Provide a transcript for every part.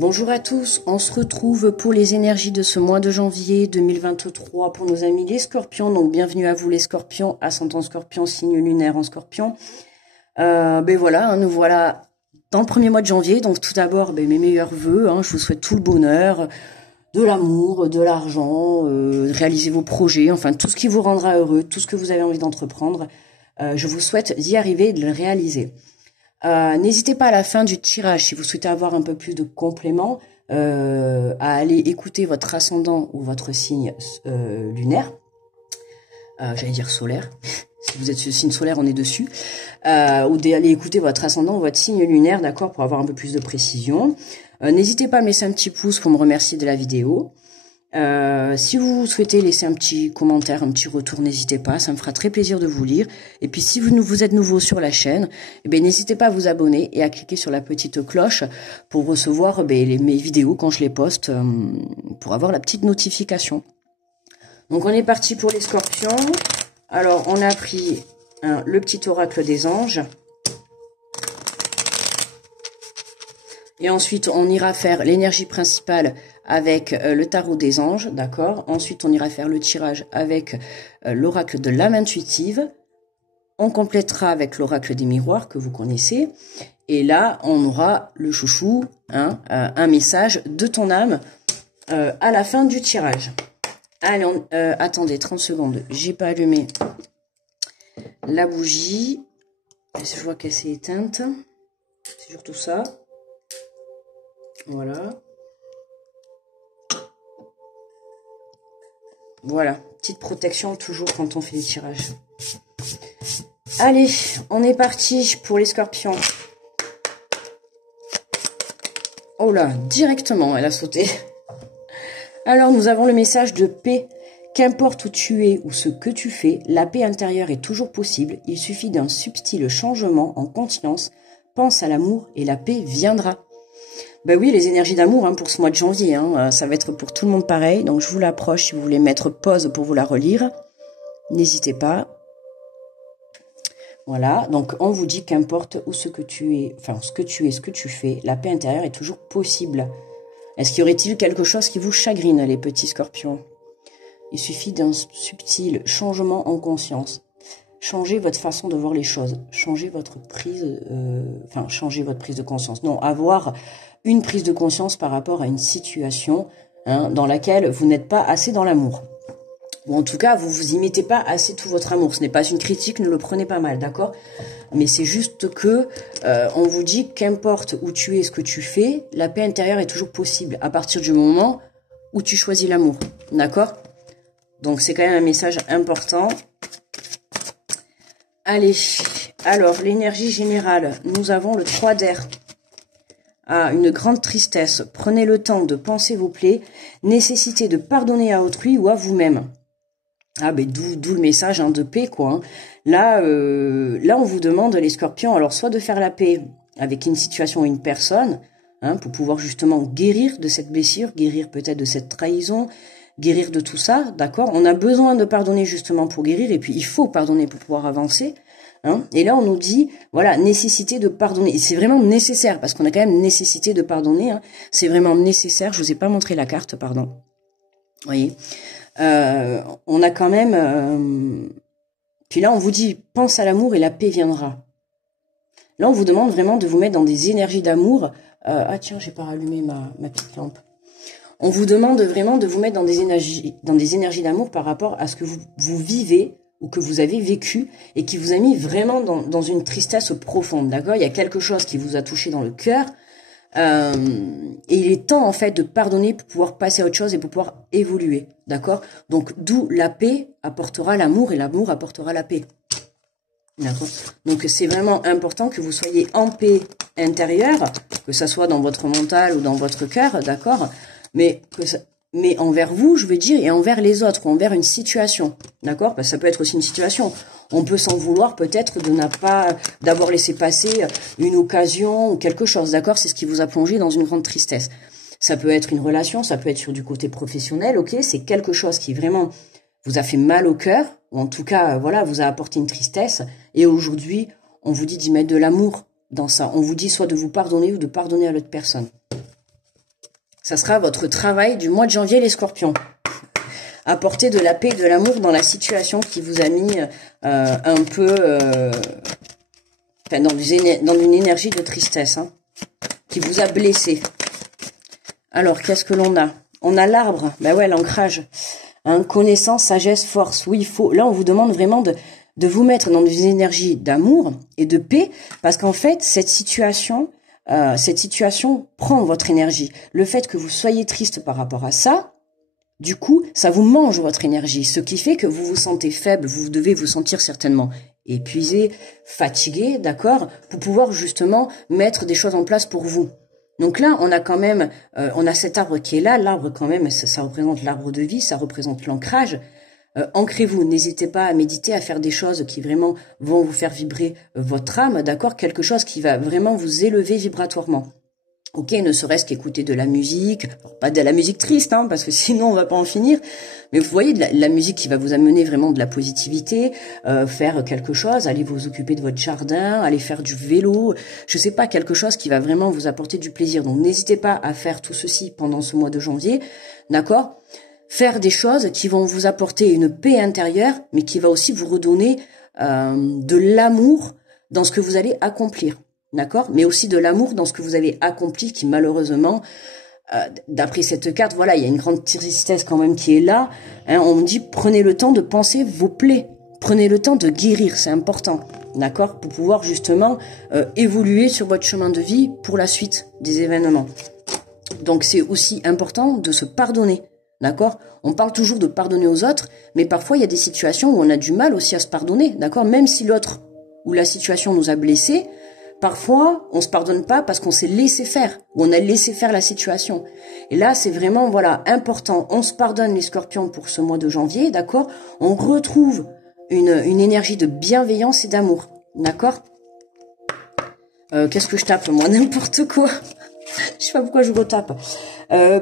Bonjour à tous, on se retrouve pour les énergies de ce mois de janvier 2023 pour nos amis les scorpions. Donc bienvenue à vous les scorpions, ascendant scorpion, signe lunaire en scorpion. Ben voilà, nous voilà dans le premier mois de janvier. Donc tout d'abord, mes meilleurs vœux, je vous souhaite tout le bonheur, de l'amour, de l'argent, réaliser vos projets, enfin tout ce qui vous rendra heureux, tout ce que vous avez envie d'entreprendre. Je vous souhaite d'y arriver et de le réaliser. N'hésitez pas à la fin du tirage, si vous souhaitez avoir un peu plus de compléments, à aller écouter votre ascendant ou votre signe lunaire, j'allais dire solaire, si vous êtes sur le signe solaire on est dessus, ou d'aller écouter votre ascendant ou votre signe lunaire, d'accord, pour avoir un peu plus de précision. N'hésitez pas à me laisser un petit pouce pour me remercier de la vidéo. Si vous souhaitez laisser un petit commentaire, un petit retour, n'hésitez pas, ça me fera très plaisir de vous lire. Et puis si vous êtes nouveau sur la chaîne, n'hésitez pas à vous abonner et à cliquer sur la petite cloche pour recevoir mes vidéos quand je les poste, pour avoir la petite notification. Donc on est parti pour les scorpions. Alors on a pris le petit oracle des anges. Et ensuite, on ira faire l'énergie principale avec le tarot des anges, d'accord. Ensuite, on ira faire le tirage avec l'oracle de l'âme intuitive. On complétera avec l'oracle des miroirs que vous connaissez. Et là, on aura le chouchou, un message de ton âme à la fin du tirage. Allez, attendez 30 secondes. J'ai pas allumé la bougie. Je vois qu'elle s'est éteinte. C'est surtout ça. Voilà. Voilà. Petite protection toujours quand on fait les tirages. Allez, on est parti pour les scorpions. Oh là, directement, elle a sauté. Alors, nous avons le message de paix. Qu'importe où tu es ou ce que tu fais, la paix intérieure est toujours possible. Il suffit d'un subtil changement en conscience. Pense à l'amour et la paix viendra. Ben oui, les énergies d'amour pour ce mois de janvier, ça va être pour tout le monde pareil. Donc je vous l'approche si vous voulez mettre pause pour vous la relire. N'hésitez pas. Voilà, donc on vous dit qu'importe où ce que tu es, ce que tu fais, la paix intérieure est toujours possible. Est-ce qu'il y aurait-il quelque chose qui vous chagrine, les petits scorpions? Il suffit d'un subtil changement en conscience. Changez votre façon de voir les choses. Changez votre prise de conscience. Non, avoir une prise de conscience par rapport à une situation dans laquelle vous n'êtes pas assez dans l'amour. Ou en tout cas, vous y mettez pas assez tout votre amour. Ce n'est pas une critique, ne le prenez pas mal, d'accord? Mais c'est juste que on vous dit qu'importe où tu es, ce que tu fais, la paix intérieure est toujours possible à partir du moment où tu choisis l'amour, d'accord? Donc c'est quand même un message important. Allez, alors l'énergie générale, nous avons le 3 d'air. Une grande tristesse, prenez le temps de penser vos plaies, nécessité de pardonner à autrui ou à vous-même. D'où le message de paix, quoi. Là, on vous demande, les scorpions, alors soit de faire la paix avec une situation ou une personne, pour pouvoir justement guérir de cette blessure, guérir peut-être de cette trahison, guérir de tout ça, d'accord? On a besoin de pardonner justement pour guérir, et puis il faut pardonner pour pouvoir avancer. Et là, on nous dit, voilà, nécessité de pardonner. Et c'est vraiment nécessaire, parce qu'on a quand même nécessité de pardonner. C'est vraiment nécessaire. Je vous ai pas montré la carte, pardon. Vous voyez, on a quand même... Puis là, on vous dit, pense à l'amour et la paix viendra. Là, on vous demande vraiment de vous mettre dans des énergies d'amour. Tiens, j'ai pas rallumé ma petite lampe. On vous demande vraiment de vous mettre dans des énergies d'amour par rapport à ce que vous vivez ou que vous avez vécu et qui vous a mis vraiment dans une tristesse profonde, d'accord? Il y a quelque chose qui vous a touché dans le cœur et il est temps en fait de pardonner pour pouvoir passer à autre chose et pour pouvoir évoluer, d'accord? Donc d'où la paix apportera l'amour et l'amour apportera la paix, d'accord? Donc c'est vraiment important que vous soyez en paix intérieure, que ça soit dans votre mental ou dans votre cœur, d'accord? Mais envers vous, je veux dire, et envers les autres, ou envers une situation, d'accord? Parce que ça peut être aussi une situation. On peut s'en vouloir peut-être d'avoir laissé passer une occasion ou quelque chose, d'accord? C'est ce qui vous a plongé dans une grande tristesse. Ça peut être une relation, ça peut être sur du côté professionnel, ok? C'est quelque chose qui vraiment vous a fait mal au cœur, ou en tout cas, voilà, vous a apporté une tristesse, et aujourd'hui, on vous dit d'y mettre de l'amour, dans ça. On vous dit soit de vous pardonner ou de pardonner à l'autre personne. Ça sera votre travail du mois de janvier, les scorpions. Apporter de la paix et de l'amour dans la situation qui vous a mis un peu enfin, dans une énergie de tristesse, hein, qui vous a blessé. Alors, qu'est-ce que l'on a? On a l'arbre, ben ouais, l'ancrage. Hein, connaissance, sagesse, force. Oui, il faut. Là, on vous demande vraiment de vous mettre dans des énergies d'amour et de paix, parce qu'en fait, cette situation prend votre énergie. Le fait que vous soyez triste par rapport à ça, du coup, ça vous mange votre énergie, ce qui fait que vous vous sentez faible, vous devez vous sentir certainement épuisé, fatigué, d'accord, pour pouvoir justement mettre des choses en place pour vous. Donc là, on a quand même, on a cet arbre qui est là, l'arbre quand même, ça représente l'arbre de vie, ça représente l'ancrage. Ancrez-vous, n'hésitez pas à méditer, à faire des choses qui vraiment vont vous faire vibrer votre âme, d'accord, quelque chose qui va vraiment vous élever vibratoirement. Ok, ne serait-ce qu'écouter de la musique, alors pas de la musique triste, hein, parce que sinon on va pas en finir, mais vous voyez, de la musique qui va vous amener vraiment de la positivité, faire quelque chose, aller vous occuper de votre jardin, aller faire du vélo, je sais pas, quelque chose qui va vraiment vous apporter du plaisir. Donc n'hésitez pas à faire tout ceci pendant ce mois de janvier, d'accord? Faire des choses qui vont vous apporter une paix intérieure, mais qui va aussi vous redonner de l'amour dans ce que vous allez accomplir. D'accord, mais aussi de l'amour dans ce que vous avez accompli, qui malheureusement, d'après cette carte, voilà, il y a une grande tristesse quand même qui est là. Hein, on me dit, prenez le temps de penser vos plaies. Prenez le temps de guérir, c'est important. D'accord, pour pouvoir justement évoluer sur votre chemin de vie pour la suite des événements. Donc c'est aussi important de se pardonner. D'accord, on parle toujours de pardonner aux autres, mais parfois il y a des situations où on a du mal aussi à se pardonner. D'accord, même si l'autre ou la situation nous a blessés, parfois, on se pardonne pas parce qu'on s'est laissé faire, ou on a laissé faire la situation. Et là, c'est vraiment, voilà, important. On se pardonne les scorpions pour ce mois de janvier, d'accord? On retrouve une énergie de bienveillance et d'amour, d'accord? Qu'est-ce que je tape, moi? N'importe quoi. Je sais pas pourquoi je retape.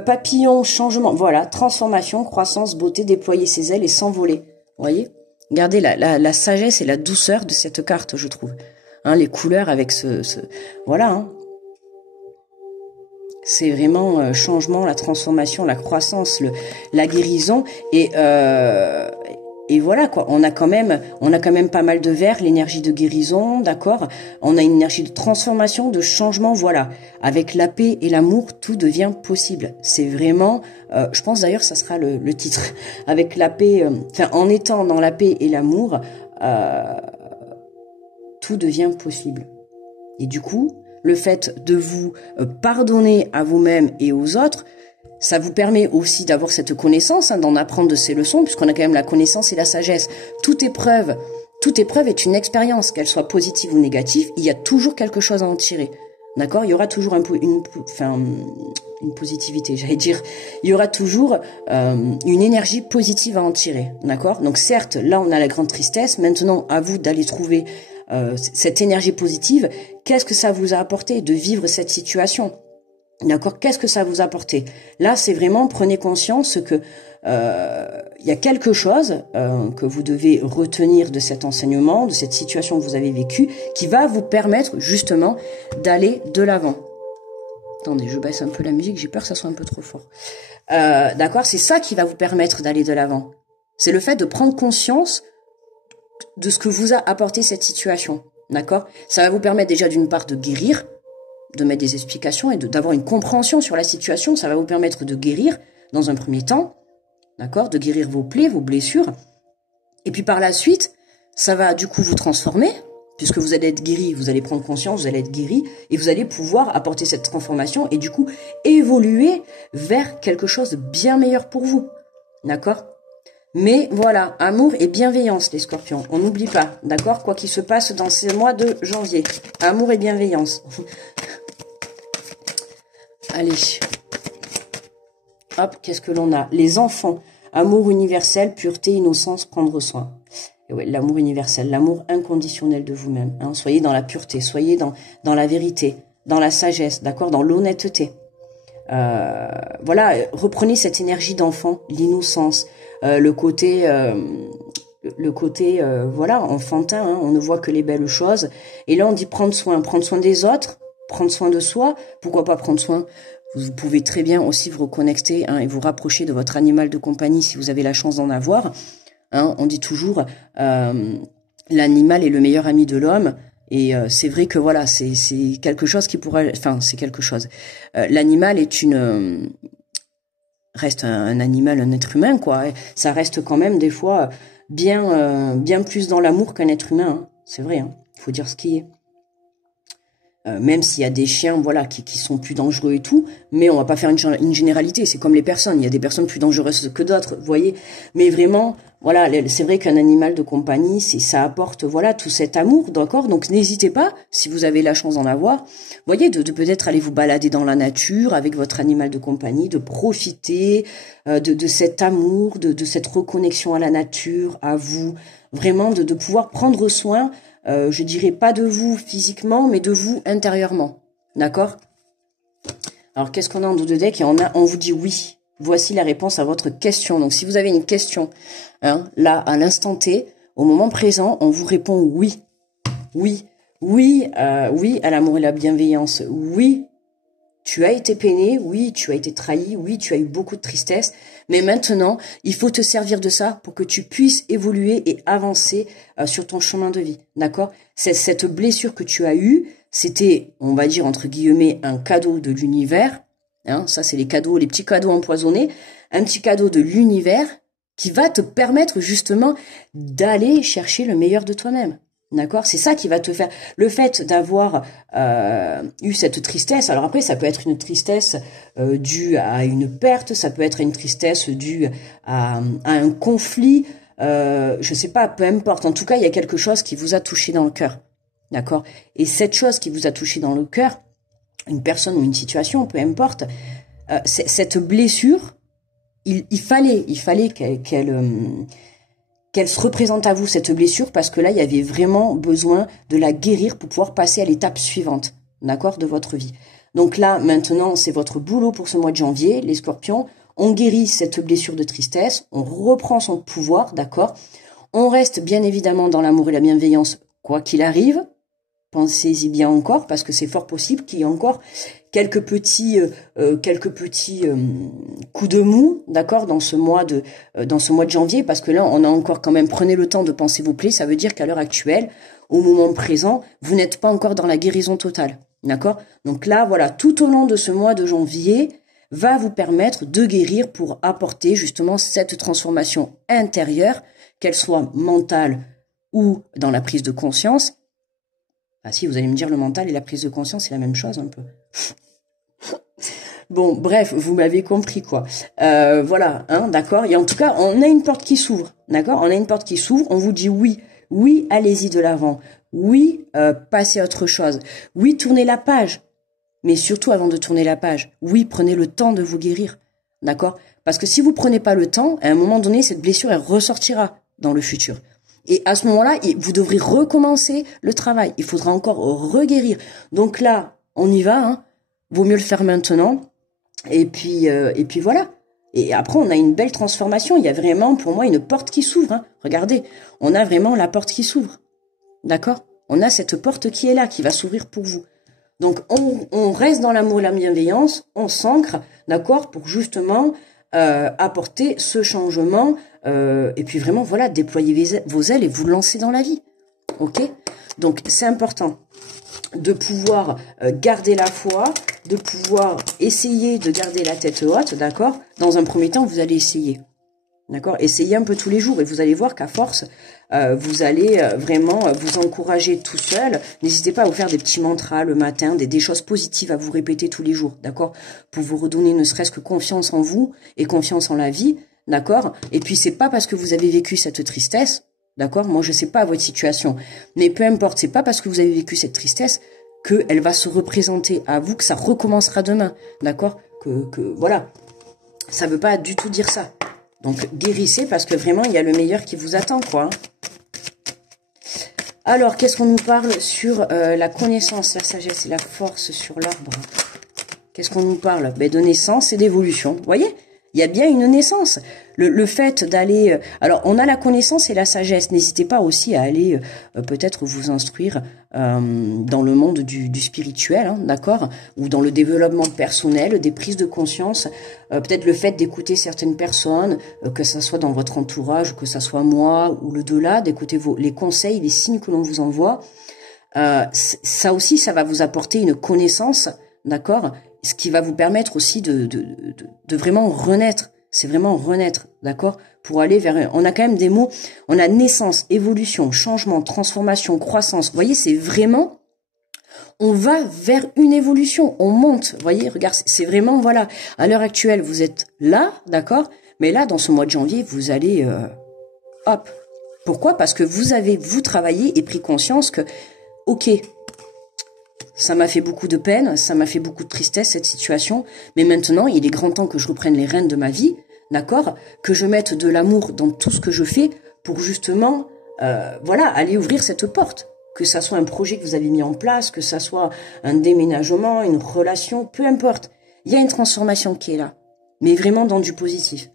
Papillon, changement, voilà, transformation, croissance, beauté, déployer ses ailes et s'envoler. Vous voyez? Regardez la sagesse et la douceur de cette carte, je trouve. Hein, les couleurs avec voilà, hein. C'est vraiment changement, la transformation, la croissance, la guérison et voilà quoi. On a quand même pas mal de vert, l'énergie de guérison, d'accord. On a une énergie de transformation, de changement, voilà. Avec la paix et l'amour, tout devient possible. C'est vraiment, je pense d'ailleurs, ça sera le titre. Avec la paix, enfin en étant dans la paix et l'amour. Tout devient possible. Et du coup, le fait de vous pardonner à vous-même et aux autres, ça vous permet aussi d'avoir cette connaissance, hein, d'en apprendre de ces leçons, puisqu'on a quand même la connaissance et la sagesse. Toute épreuve est une expérience, qu'elle soit positive ou négative, il y a toujours quelque chose à en tirer. D'accord? Il y aura toujours une positivité, j'allais dire. Il y aura toujours une énergie positive à en tirer. D'accord? Donc certes, là on a la grande tristesse. Maintenant, à vous d'aller trouver cette énergie positive. Qu'est-ce que ça vous a apporté de vivre cette situation? D'accord? Qu'est-ce que ça vous a apporté? Là, c'est vraiment, prenez conscience que il y a quelque chose que vous devez retenir de cet enseignement, de cette situation que vous avez vécue, qui va vous permettre justement d'aller de l'avant. Attendez, je baisse un peu la musique, j'ai peur que ça soit un peu trop fort. D'accord? C'est ça qui va vous permettre d'aller de l'avant. C'est le fait de prendre conscience de ce que vous a apporté cette situation. D'accord? Ça va vous permettre déjà d'une part de guérir, de mettre des explications et d'avoir une compréhension sur la situation. Ça va vous permettre de guérir dans un premier temps. D'accord? De guérir vos plaies, vos blessures. Et puis par la suite, ça va du coup vous transformer, puisque vous allez être guéri, vous allez prendre conscience, vous allez être guéri, et vous allez pouvoir apporter cette transformation et du coup évoluer vers quelque chose de bien meilleur pour vous. D'accord? Mais voilà, amour et bienveillance, les scorpions. On n'oublie pas, d'accord? Quoi qu'il se passe dans ces mois de janvier. Amour et bienveillance. Allez. Hop, qu'est-ce que l'on a? Les enfants. Amour universel, pureté, innocence, prendre soin. Et ouais, l'amour universel, l'amour inconditionnel de vous-même. Hein. Soyez dans la pureté, soyez dans la vérité, dans la sagesse, d'accord? Dans l'honnêteté. Voilà, reprenez cette énergie d'enfant, l'innocence, le côté le côté, voilà, enfantin, hein, on ne voit que les belles choses. Et là, on dit prendre soin des autres, prendre soin de soi. Pourquoi pas prendre soin? Vous pouvez très bien aussi vous reconnecter, hein, et vous rapprocher de votre animal de compagnie si vous avez la chance d'en avoir. Hein, on dit toujours, l'animal est le meilleur ami de l'homme. Et c'est vrai que voilà, c'est quelque chose qui pourrait, enfin, c'est quelque chose. L'animal est reste un animal, un être humain, quoi. Ça reste quand même des fois bien plus dans l'amour qu'un être humain. Hein. C'est vrai, hein. Faut dire ce qui est. Même s'il y a des chiens, voilà, qui sont plus dangereux et tout, mais on va pas faire une généralité. C'est comme les personnes. Il y a des personnes plus dangereuses que d'autres, vous voyez. Mais vraiment, voilà, c'est vrai qu'un animal de compagnie, ça apporte, voilà, tout cet amour, d'accord. Donc n'hésitez pas, si vous avez la chance d'en avoir, vous voyez, de peut-être aller vous balader dans la nature avec votre animal de compagnie, de profiter de cet amour, de cette reconnexion à la nature, à vous, vraiment de pouvoir prendre soin. Je dirais pas de vous physiquement, mais de vous intérieurement. D'accord? Alors, qu'est-ce qu'on a en dos de deck? Et on vous dit oui. Voici la réponse à votre question. Donc, si vous avez une question, hein, là, à l'instant T, au moment présent, on vous répond oui. Oui. Oui, oui à l'amour et la bienveillance. Oui, tu as été peiné. Oui, tu as été trahi. Oui, tu as eu beaucoup de tristesse. Mais maintenant, il faut te servir de ça pour que tu puisses évoluer et avancer sur ton chemin de vie. D'accord? Cette blessure que tu as eue, c'était, on va dire, entre guillemets, un cadeau de l'univers. Hein, ça, c'est les petits cadeaux empoisonnés. Un petit cadeau de l'univers qui va te permettre justement d'aller chercher le meilleur de toi-même. D'accord? C'est ça qui va te faire. Le fait d'avoir eu cette tristesse, alors après, ça peut être une tristesse due à une perte, ça peut être une tristesse due à un conflit, je sais pas, peu importe. En tout cas, il y a quelque chose qui vous a touché dans le cœur. D'accord? Et cette chose qui vous a touché dans le cœur, une personne ou une situation, peu importe, cette blessure, il fallait qu'elle se représente à vous, cette blessure, parce que là, il y avait vraiment besoin de la guérir pour pouvoir passer à l'étape suivante, d'accord, de votre vie. Donc là, maintenant, c'est votre boulot pour ce mois de janvier, les scorpions. On guérit cette blessure de tristesse, on reprend son pouvoir, d'accord. On reste bien évidemment dans l'amour et la bienveillance, quoi qu'il arrive. Pensez-y bien encore, parce que c'est fort possible qu'il y ait encore quelques petits coups de mou, d'accord, dans ce mois de janvier, parce que là, on a encore quand même, prenez le temps de penser vos plaies. Ça veut dire qu'à l'heure actuelle, au moment présent, vous n'êtes pas encore dans la guérison totale, d'accord. Donc là, voilà, tout au long de ce mois de janvier, va vous permettre de guérir pour apporter justement cette transformation intérieure, qu'elle soit mentale ou dans la prise de conscience. Ah si, vous allez me dire le mental et la prise de conscience, c'est la même chose un peu. Bon, bref, vous m'avez compris quoi. Voilà, hein, d'accord. Et en tout cas, on a une porte qui s'ouvre, d'accord. On a une porte qui s'ouvre. On vous dit oui, oui, allez-y de l'avant. Oui, passez à autre chose. Oui, tournez la page. Mais surtout, avant de tourner la page, oui, prenez le temps de vous guérir, d'accord. Parce que si vous prenez pas le temps, à un moment donné, cette blessure elle ressortira dans le futur. Et à ce moment-là, vous devrez recommencer le travail. Il faudra encore reguérir. Donc là, on y va. Hein. Vaut mieux le faire maintenant. Et puis voilà. Et après, on a une belle transformation. Il y a vraiment, pour moi, une porte qui s'ouvre. Hein. Regardez, on a vraiment la porte qui s'ouvre. D'accord? On a cette porte qui est là, qui va s'ouvrir pour vous. Donc, on reste dans l'amour et la bienveillance. On s'ancre, d'accord, pour justement apporter ce changement. Et puis vraiment, voilà, déployer vos ailes et vous lancer dans la vie. Ok? Donc, c'est important de pouvoir garder la foi, de pouvoir essayer de garder la tête haute, d'accord? Dans un premier temps, vous allez essayer. D'accord? Essayez un peu tous les jours et vous allez voir qu'à force, vous allez vraiment vous encourager tout seul. N'hésitez pas à vous faire des petits mantras le matin, des choses positives à vous répéter tous les jours, d'accord? Pour vous redonner ne serait-ce que confiance en vous et confiance en la vie, d'accord? Et puis c'est pas parce que vous avez vécu cette tristesse, d'accord? Moi je sais pas votre situation, mais peu importe, c'est pas parce que vous avez vécu cette tristesse qu'elle va se représenter à vous, que ça recommencera demain, d'accord? Que voilà, ça veut pas du tout dire ça. Donc, guérissez parce que vraiment, il y a le meilleur qui vous attend, quoi. Alors, qu'est-ce qu'on nous parle sur la connaissance, la sagesse et la force sur l'arbre? Qu'est-ce qu'on nous parle? Ben, de naissance et d'évolution. Vous voyez? Il y a bien une naissance. Le fait d'aller... alors, on a la connaissance et la sagesse. N'hésitez pas aussi à aller peut-être vous instruire dans le monde du spirituel, hein, d'accord? Ou dans le développement personnel, des prises de conscience. Peut-être le fait d'écouter certaines personnes, que ça soit dans votre entourage, que ça soit moi ou le delà, d'écouter les conseils, les signes que l'on vous envoie. Ça aussi, ça va vous apporter une connaissance, d'accord? Ce qui va vous permettre aussi de vraiment renaître. C'est vraiment renaître, d'accord? Pour aller vers... On a quand même des mots, on a naissance, évolution, changement, transformation, croissance. Vous voyez, c'est vraiment... On va vers une évolution, on monte. Vous voyez, regarde, c'est vraiment, voilà. À l'heure actuelle, vous êtes là, d'accord? Mais là, dans ce mois de janvier, vous allez... hop. Pourquoi? Parce que vous avez, vous, travaillé et pris conscience que, ok, ça m'a fait beaucoup de peine, ça m'a fait beaucoup de tristesse, cette situation. Mais maintenant, il est grand temps que je reprenne les rênes de ma vie, d'accord? Que je mette de l'amour dans tout ce que je fais pour justement, voilà, aller ouvrir cette porte. Que ça soit un projet que vous avez mis en place, que ça soit un déménagement, une relation, peu importe. Il y a une transformation qui est là, mais vraiment dans du positif.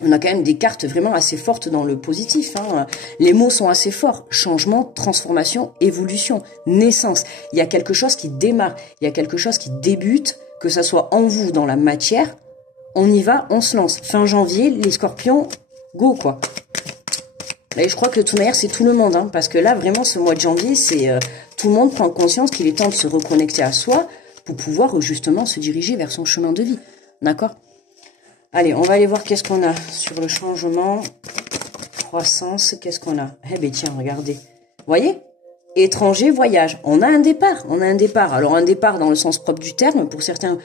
On a quand même des cartes vraiment assez fortes dans le positif, hein. Les mots sont assez forts. Changement, transformation, évolution, naissance. Il y a quelque chose qui démarre, il y a quelque chose qui débute, que ça soit en vous, dans la matière. On y va, on se lance. Fin janvier, les scorpions, go quoi. Et je crois que de toute manière, c'est tout le monde, hein, parce que là, vraiment, ce mois de janvier, c'est tout le monde prend conscience qu'il est temps de se reconnecter à soi pour pouvoir justement se diriger vers son chemin de vie. D'accord ? Allez, on va aller voir qu'est-ce qu'on a sur le changement, croissance, qu'est-ce qu'on a? Eh ben tiens, regardez. Vous voyez? Étranger, voyage. On a un départ, on a un départ. Alors un départ dans le sens propre du terme, pour certains,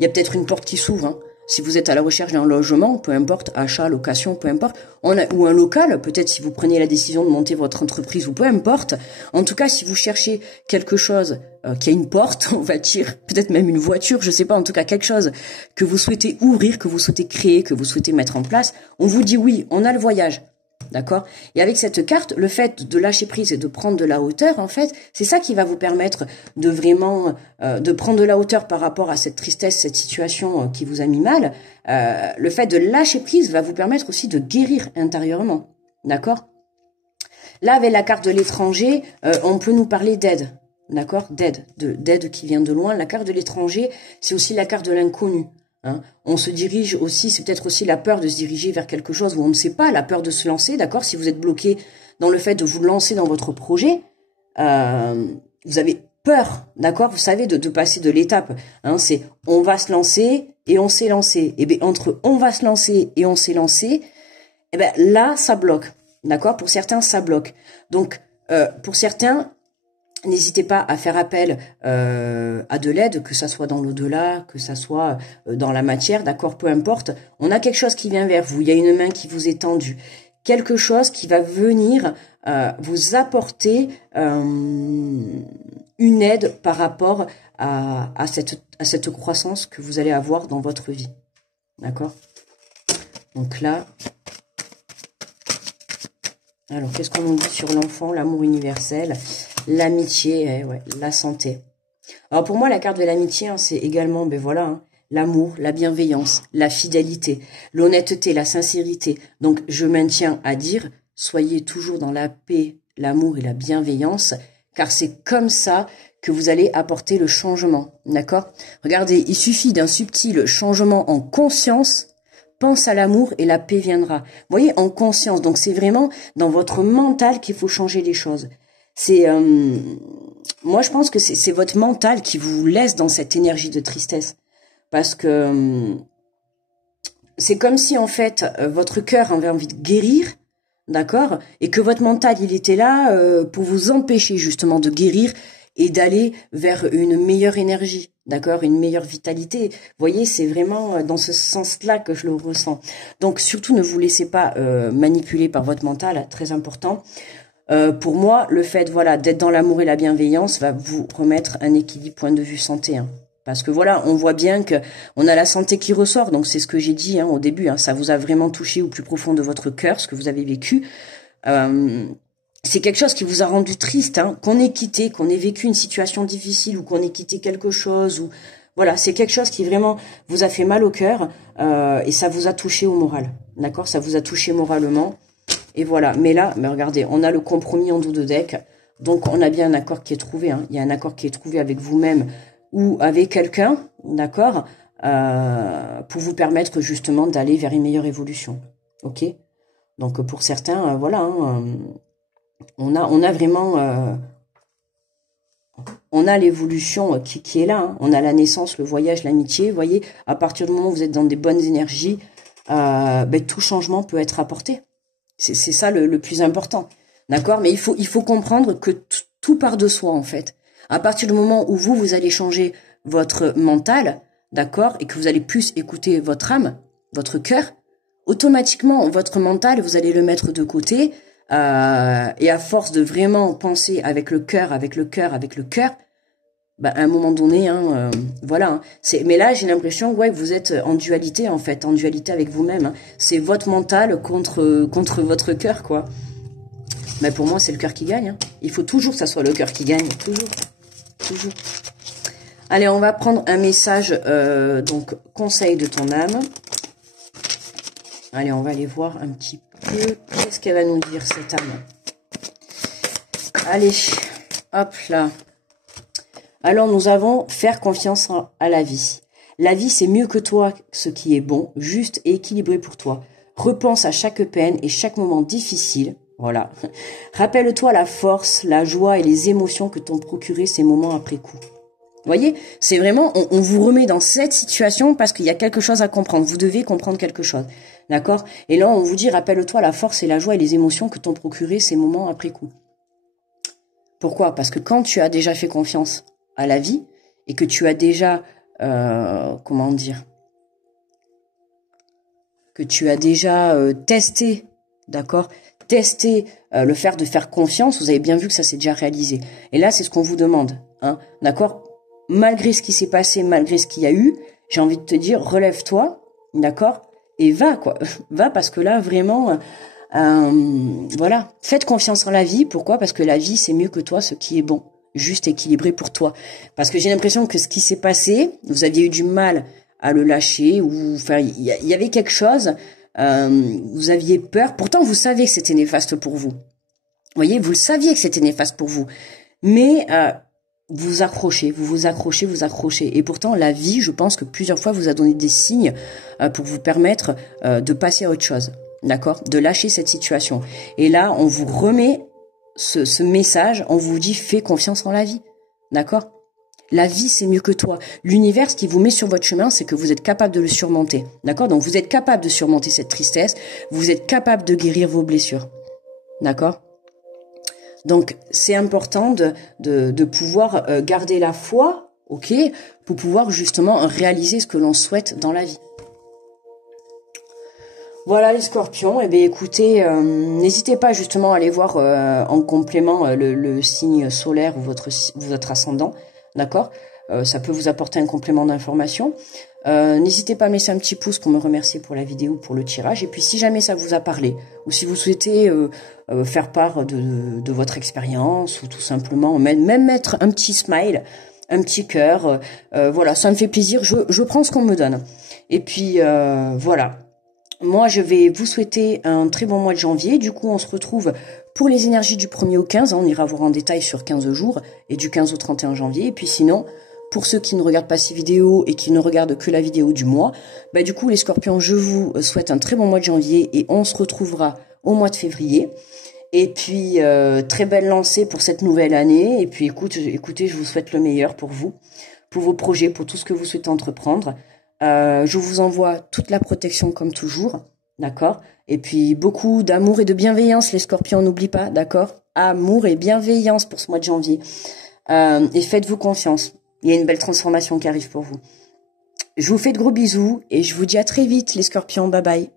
il y a peut-être une porte qui s'ouvre, hein. Si vous êtes à la recherche d'un logement, peu importe, achat, location, peu importe, ou un local, peut-être si vous prenez la décision de monter votre entreprise, ou peu importe. En tout cas, si vous cherchez quelque chose qui a une porte, on va dire, peut-être même une voiture, je sais pas, en tout cas quelque chose que vous souhaitez ouvrir, que vous souhaitez créer, que vous souhaitez mettre en place, on vous dit oui, on a le voyage. D'accord? Et avec cette carte, le fait de lâcher prise et de prendre de la hauteur, en fait, c'est ça qui va vous permettre de vraiment de prendre de la hauteur par rapport à cette tristesse, cette situation qui vous a mis mal. Le fait de lâcher prise va vous permettre aussi de guérir intérieurement. D'accord? Là, avec la carte de l'étranger, on peut nous parler d'aide. D'accord? D'aide qui vient de loin. La carte de l'étranger, c'est aussi la carte de l'inconnu. Hein, on se dirige aussi, c'est peut-être aussi la peur de se diriger vers quelque chose où on ne sait pas, la peur de se lancer, d'accord? Si vous êtes bloqué dans le fait de vous lancer dans votre projet, vous avez peur, d'accord? Vous savez, de passer de l'étape. Hein, c'est on va se lancer et on s'est lancé. Et bien entre on va se lancer et on s'est lancé, et ben là ça bloque, d'accord? Pour certains ça bloque. Donc pour certains, n'hésitez pas à faire appel à de l'aide, que ça soit dans l'au-delà, que ça soit dans la matière, d'accord, peu importe. On a quelque chose qui vient vers vous, il y a une main qui vous est tendue, quelque chose qui va venir vous apporter une aide par rapport à cette croissance que vous allez avoir dans votre vie, d'accord? Donc là, alors qu'est-ce qu'on nous dit sur l'enfant, l'amour universel? L'amitié, ouais, la santé. Alors pour moi, la carte de l'amitié, hein, c'est également, ben voilà, hein, l'amour, la bienveillance, la fidélité, l'honnêteté, la sincérité. Donc je maintiens à dire, soyez toujours dans la paix, l'amour et la bienveillance, car c'est comme ça que vous allez apporter le changement, d'accord? Regardez, il suffit d'un subtil changement en conscience. Pense à l'amour et la paix viendra. Vous voyez, en conscience, donc c'est vraiment dans votre mental qu'il faut changer les choses. C'est, moi je pense que c'est votre mental qui vous laisse dans cette énergie de tristesse, parce que c'est comme si en fait votre cœur avait envie de guérir, d'accord, et que votre mental il était là pour vous empêcher justement de guérir et d'aller vers une meilleure énergie, d'accord, une meilleure vitalité. Vous voyez, c'est vraiment dans ce sens-là que je le ressens. Donc surtout ne vous laissez pas manipuler par votre mental, très important. Pour moi, le fait, voilà, d'être dans l'amour et la bienveillance va vous remettre un équilibre point de vue santé. Hein. Parce que voilà, on voit bien que on a la santé qui ressort. Donc c'est ce que j'ai dit au début. Hein, ça vous a vraiment touché au plus profond de votre cœur, ce que vous avez vécu. C'est quelque chose qui vous a rendu triste, hein, qu'on ait quitté, qu'on ait vécu une situation difficile ou qu'on ait quitté quelque chose. Ou Voilà, c'est quelque chose qui vraiment vous a fait mal au cœur et ça vous a touché au moral. D'accord? Ça vous a touché moralement. Et voilà. Mais là, mais regardez, on a le compromis en dos de deck. Donc, on a bien un accord qui est trouvé. Hein. Il y a un accord qui est trouvé avec vous-même ou avec quelqu'un. D'accord? Pour vous permettre justement d'aller vers une meilleure évolution. Ok? Donc, pour certains, voilà. Hein, on a vraiment... on a l'évolution qui est là. Hein. On a la naissance, le voyage, l'amitié. Vous voyez, à partir du moment où vous êtes dans des bonnes énergies, tout changement peut être apporté. C'est ça le plus important. D'accord? Mais il faut comprendre que tout part de soi, en fait. À partir du moment où vous allez changer votre mental, d'accord, et que vous allez plus écouter votre âme, votre cœur, automatiquement, votre mental, vous allez le mettre de côté. Et à force de vraiment penser avec le cœur, à un moment donné, hein, voilà. Hein, mais là, j'ai l'impression, ouais, que vous êtes en dualité, en fait, en dualité avec vous-même. Hein. C'est votre mental contre votre cœur, quoi. Mais pour moi, c'est le cœur qui gagne. Hein. Il faut toujours que ça soit le cœur qui gagne, toujours. Allez, on va prendre un message, donc conseil de ton âme. Allez, on va aller voir un petit peu. Qu'est-ce qu'elle va nous dire, cette âme? Allez, hop là. Alors, nous avons faire confiance à la vie. La vie, c'est mieux que toi, ce qui est bon, juste et équilibré pour toi. Repense à chaque peine et chaque moment difficile. Voilà. Rappelle-toi la force, la joie et les émotions que t'ont procuré ces moments après coup. Vous voyez, c'est vraiment, on vous remet dans cette situation parce qu'il y a quelque chose à comprendre. Vous devez comprendre quelque chose. D'accord? Et là, on vous dit, rappelle-toi la force et la joie et les émotions que t'ont procuré ces moments après coup. Pourquoi? Parce que quand tu as déjà fait confiance à la vie et que tu as déjà, comment dire, que tu as déjà testé, d'accord, testé le fait de faire confiance, vous avez bien vu que ça s'est déjà réalisé. Et là, c'est ce qu'on vous demande, hein, d'accord? Malgré ce qui s'est passé, malgré ce qu'il y a eu, j'ai envie de te dire, relève-toi, d'accord? Et va, quoi. Va, parce que là, vraiment, voilà. Faites confiance en la vie. Pourquoi? Parce que la vie, c'est mieux que toi, ce qui est bon. Juste équilibré pour toi. Parce que j'ai l'impression que ce qui s'est passé, vous aviez eu du mal à le lâcher, ou enfin, il y avait quelque chose, vous aviez peur. Pourtant, vous saviez que c'était néfaste pour vous. Vous voyez, vous le saviez que c'était néfaste pour vous. Mais vous accrochez, vous accrochez. Et pourtant, la vie, je pense que plusieurs fois, vous a donné des signes pour vous permettre de passer à autre chose. D'accord? De lâcher cette situation. Et là, on vous remet ce message, on vous dit, fais confiance en la vie. D'accord? La vie, c'est mieux que toi. L'univers, ce qui vous met sur votre chemin, c'est que vous êtes capable de le surmonter. D'accord? Donc, vous êtes capable de surmonter cette tristesse. Vous êtes capable de guérir vos blessures. D'accord? Donc, c'est important de pouvoir garder la foi, ok, pour pouvoir justement réaliser ce que l'on souhaite dans la vie. Voilà les scorpions, eh bien écoutez, n'hésitez pas justement à aller voir en complément le signe solaire ou votre ascendant, d'accord? Ça peut vous apporter un complément d'information. N'hésitez pas à me laisser un petit pouce pour me remercier pour la vidéo, pour le tirage. Et puis si jamais ça vous a parlé, ou si vous souhaitez faire part de votre expérience, ou tout simplement même mettre un petit smile, un petit cœur, voilà, ça me fait plaisir, je prends ce qu'on me donne. Et puis voilà. Moi, je vais vous souhaiter un très bon mois de janvier. Du coup, on se retrouve pour les énergies du 1er au 15. On ira voir en détail sur 15 jours et du 15 au 31 janvier. Et puis sinon, pour ceux qui ne regardent pas ces vidéos et qui ne regardent que la vidéo du mois, bah du coup, les scorpions, je vous souhaite un très bon mois de janvier et on se retrouvera au mois de février. Et puis, très belle lancée pour cette nouvelle année. Et puis, écoutez, je vous souhaite le meilleur pour vous, pour vos projets, pour tout ce que vous souhaitez entreprendre. Je vous envoie toute la protection comme toujours, d'accord? Et puis beaucoup d'amour et de bienveillance, les scorpions, n'oubliez pas, d'accord? Amour et bienveillance pour ce mois de janvier. Et faites-vous confiance, il y a une belle transformation qui arrive pour vous. Je vous fais de gros bisous et je vous dis à très vite les scorpions, bye bye.